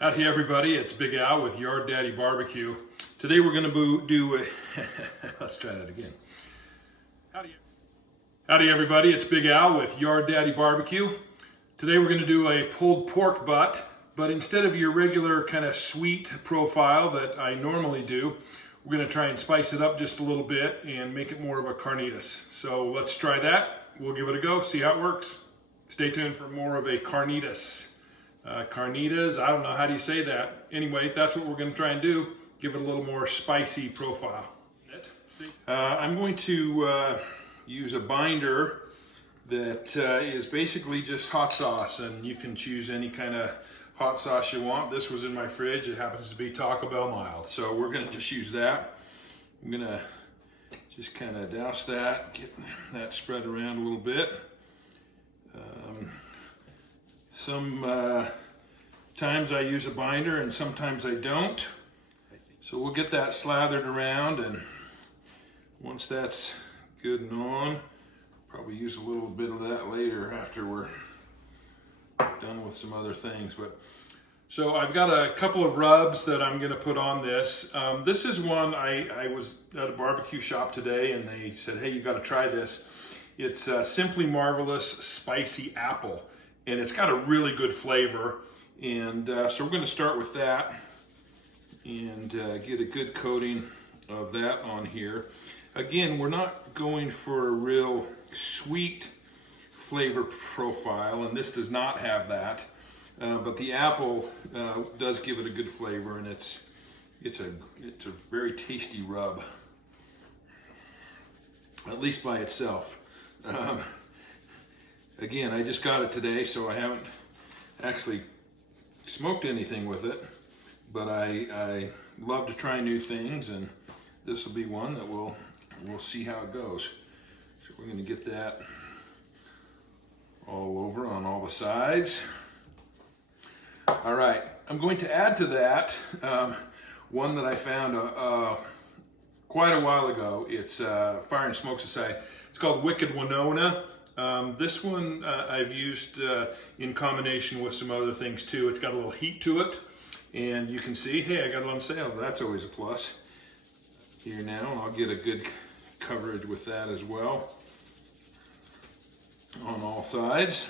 Howdy everybody, it's Big Al with Yard Daddy Barbecue. Today we're going to do a, let's try that again. Howdy everybody, it's Big Al with Yard Daddy Barbecue. Today we're going to do a pulled pork butt, but instead of your regular kind of sweet profile that I normally do, we're going to try and spice it up just a little bit and make it more of a carnitas. So let's try that. We'll give it a go, see how it works. Stay tuned for more of a carnitas. Carnitas, I don't know how do you say that. Anyway, that's what we're going to try and do. Give it a little more spicy profile. I'm going to use a binder that is basically just hot sauce, and you can choose any kind of hot sauce you want. This was in my fridge. It happens to be Taco Bell mild, so we're going to just use that. I'm going to just kind of douse that, get that spread around a little bit. Times I use a binder and sometimes I don't. So we'll get that slathered around, and once that's good and on, probably use a little bit of that later after we're done with some other things. So I've got a couple of rubs that I'm going to put on this. This is one I was at a barbecue shop today and they said, hey, you got to try this. It's Simply Marvelous Spicy Apple, and it's got a really good flavor. And so we're going to start with that and get a good coating of that on here. Again, we're not going for a real sweet flavor profile, and this does not have that. But the apple does give it a good flavor, and it's a very tasty rub, at least by itself. Again, I just got it today, so I haven't actually smoked anything with it, but I love to try new things, and this will be one that we'll see how it goes. So we're going to get that all over on all the sides. All right, I'm going to add to that one that I found quite a while ago. It's Fire and Smoke Society. It's called Wicked Winona. This one I've used in combination with some other things too. It's got a little heat to it, and you can see, hey, I got it on sale. That's always a plus. Here now, I'll get a good coverage with that as well on all sides.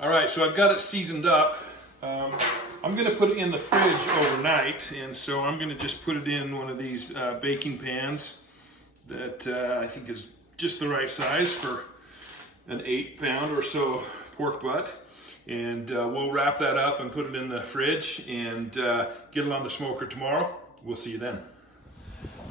All right, so I've got it seasoned up. I'm going to put it in the fridge overnight, and so I'm going to just put it in one of these baking pans that I think is just the right size for an 8-pound or so pork butt. And we'll wrap that up and put it in the fridge and get it on the smoker tomorrow. We'll see you then.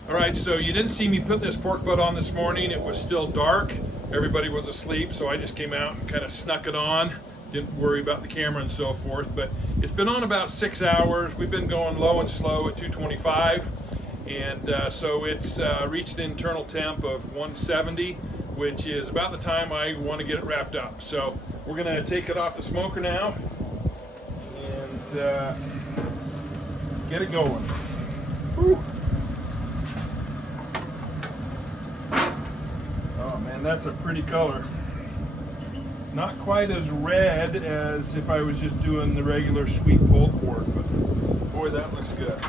All right, so you didn't see me put this pork butt on this morning. It was still dark. Everybody was asleep, so I just came out and kind of snuck it on. Didn't worry about the camera and so forth, but it's been on about 6 hours. We've been going low and slow at 225. And so it's reached an internal temp of 170, which is about the time I want to get it wrapped up. So we're going to take it off the smoker now and get it going. Whew. Oh man, that's a pretty color. Not quite as red as if I was just doing the regular sweet pulled pork, but boy, that looks good.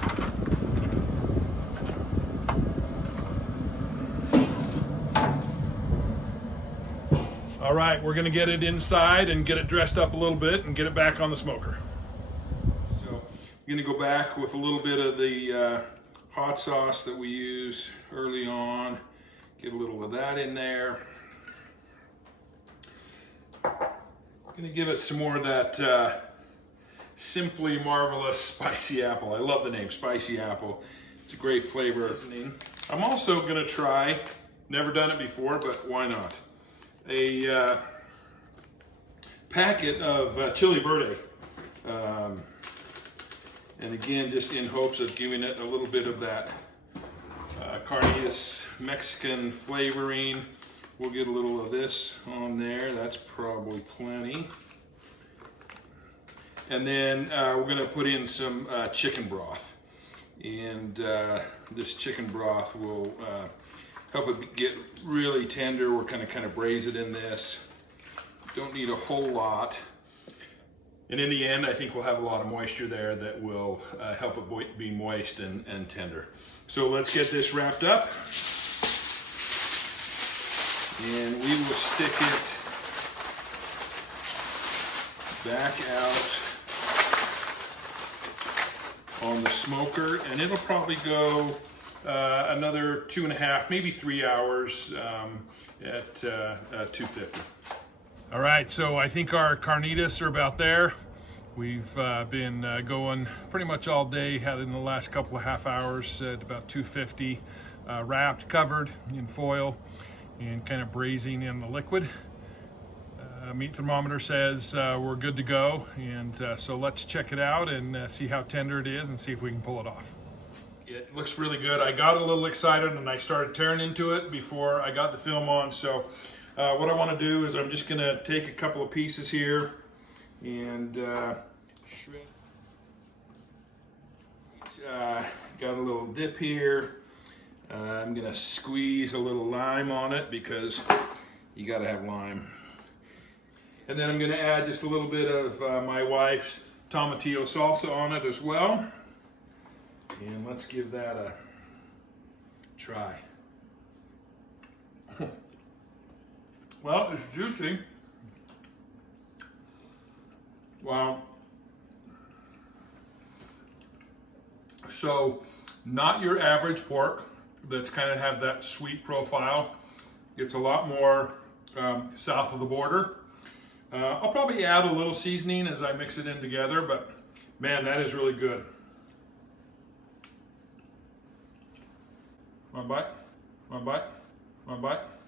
All right, we're going to get it inside and get it dressed up a little bit and get it back on the smoker. So I'm going to go back with a little bit of the hot sauce that we use early on. Get a little of that in there. I'm going to give it some more of that Simply Marvelous Spicy Apple. I love the name, Spicy Apple. It's a great flavor. I'm also going to try, never done it before, but why not? A packet of chili verde, and again, just in hopes of giving it a little bit of that Carnitas Mexican flavoring. We'll get a little of this on there. That's probably plenty. And then we're going to put in some chicken broth, and this chicken broth will help it get really tender. We're going to kind of braise it in this. Don't need a whole lot. And in the end, I think we'll have a lot of moisture there that will help it be moist and tender. So let's get this wrapped up. And we will stick it back out on the smoker, and it'll probably go another 2.5, maybe 3 hours at 250. All right, so I think our carnitas are about there. We've been going pretty much all day, had in the last couple of half hours at about 250, wrapped, covered in foil, and kind of braising in the liquid. Meat thermometer says we're good to go, and so let's check it out and see how tender it is and see if we can pull it off. It looks really good. I got a little excited and I started tearing into it before I got the film on, so what I want to do is I'm just going to take a couple of pieces here and shred. Got a little dip here. I'm going to squeeze a little lime on it because you got to have lime. And then I'm going to add just a little bit of my wife's tomatillo salsa on it as well. And let's give that a try. Well, it's juicy. Wow. So, not your average pork that's kind of have that sweet profile. It's a lot more south of the border. I'll probably add a little seasoning as I mix it in together, but man, that is really good. One bite, one bite, one bite.